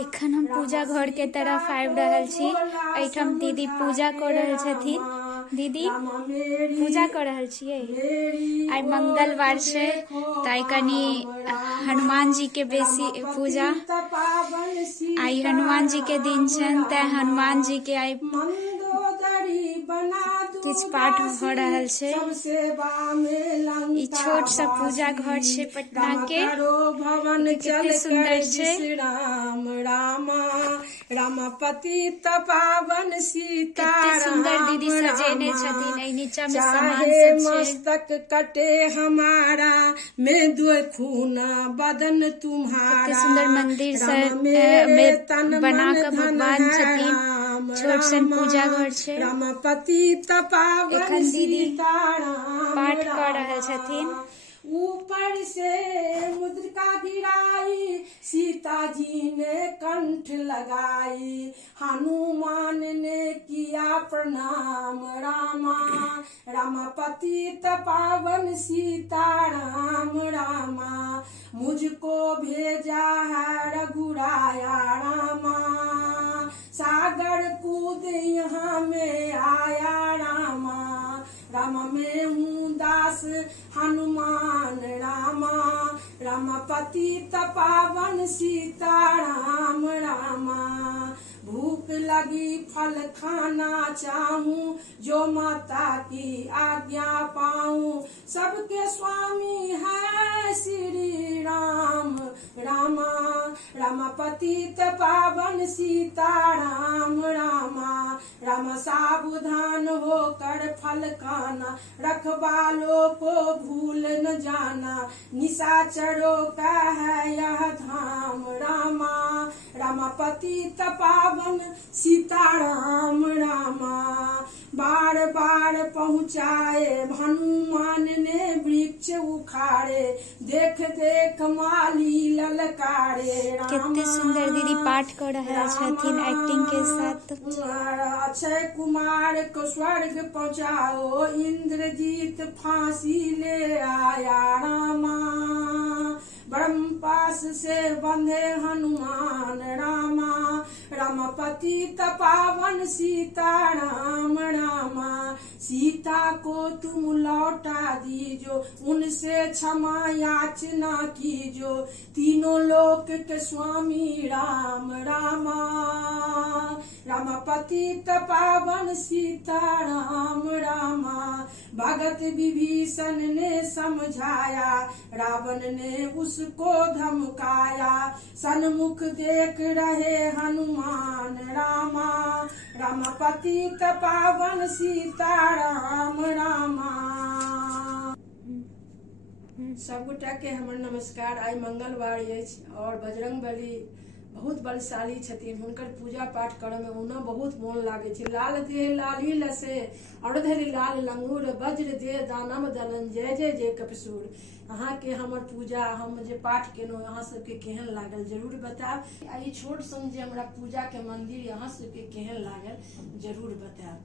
एखन हम पूजा घर के तरफ आबि रहल छी। एठाम दीदी पूजा कर रहल छथिन। दीदी पूजा कर रहल छियै। आइ मंगलवार छै ताई कनी हनुमान जी के बेसी पूजा। आई हनुमान जी के दिन छनि तै हनुमान जी के आई किछु पाठ भ रहल छै। ई छोट सा पूजा घर छै पटना के। कते सुंदर छै। राम रामा रामपति पावन सीता कते सुंदर दीदी सजेने छथिन। एहि नीचा में सामान चाहे सब छै। मस्तक कटे हमारा में दो खूना बदन तुम्हारा। कते सुंदर मंदिर से में बना के भगवान छथिन। छोट सन पूजा घर छै। रामपति पावन एखन दीदी सीताराम पाठ कर रहल छथिन। ऊपर से मुद्रिका गिराई सीता जी ने कंठ लगाई। हनुमान ने किया प्रणाम रामा रामपति पावन सीताराम रामा। मुझको भेजा है रघुराया रामा। सागर कूद यहाँ में आया रामा। राम में हूँ दास हनुमान रामा रामपति पावन सीताराम रामा। भूख लगी फल खाना चाहूं जो माता की आज्ञा पाऊं। सबके स्वामी है श्री राम रामा रामपति पावन सीताराम रामा। राम सावधान होकर फल खाना रखवालों को भूल न जाना। निशाचरों का है यह धाम रामा रामपति पावन सीताराम रामा। बार बार पहुँचाए हनुमान ने वृक्ष उखाड़े। देख देख माली ललकारे। कितने सुंदर दीदी पाठ कर रहे छथिन एक्टिंग के साथ। अक्षय कुमार को स्वर्ग पहुँचाओ इंद्रजीत फांसी ले आया रामा। ब्रह्मपाश से बंधे हनुमान रामा रामपति पावन सीताराम रामा। सीता को तुम लौटा दीजो उनसे क्षमा याचना कीजो। तीनों लोक के स्वामी राम रामा रामपति पावन सीताराम रामा। भगत विभीषण ने समझाया रावण ने उसको धमकाया। सन्मुख देख रहे हनुमान रामा रामपति पावन सीताराम रामा। सबगोटा के हमर नमस्कार। आई मंगलवार अछि और बजरंगबली बहुत बलशाली छथिन। हुनकर पूजा पाठ करे में उन्हें बहुत मोन लागे छै। लाल देह लाली लसे अर्धरि लाल लंगूर वज्र दे दानव दलन जय जय जय कपसूर। अहाँ के हमर पूजा हम जे पाठ केलहुँ अहाँ सबके केहन लागल जरूर बताएब। आई छोट सन जे हमरा पूजा के मंदिर अहाँ सबके केहन लागल जरूर बताएब।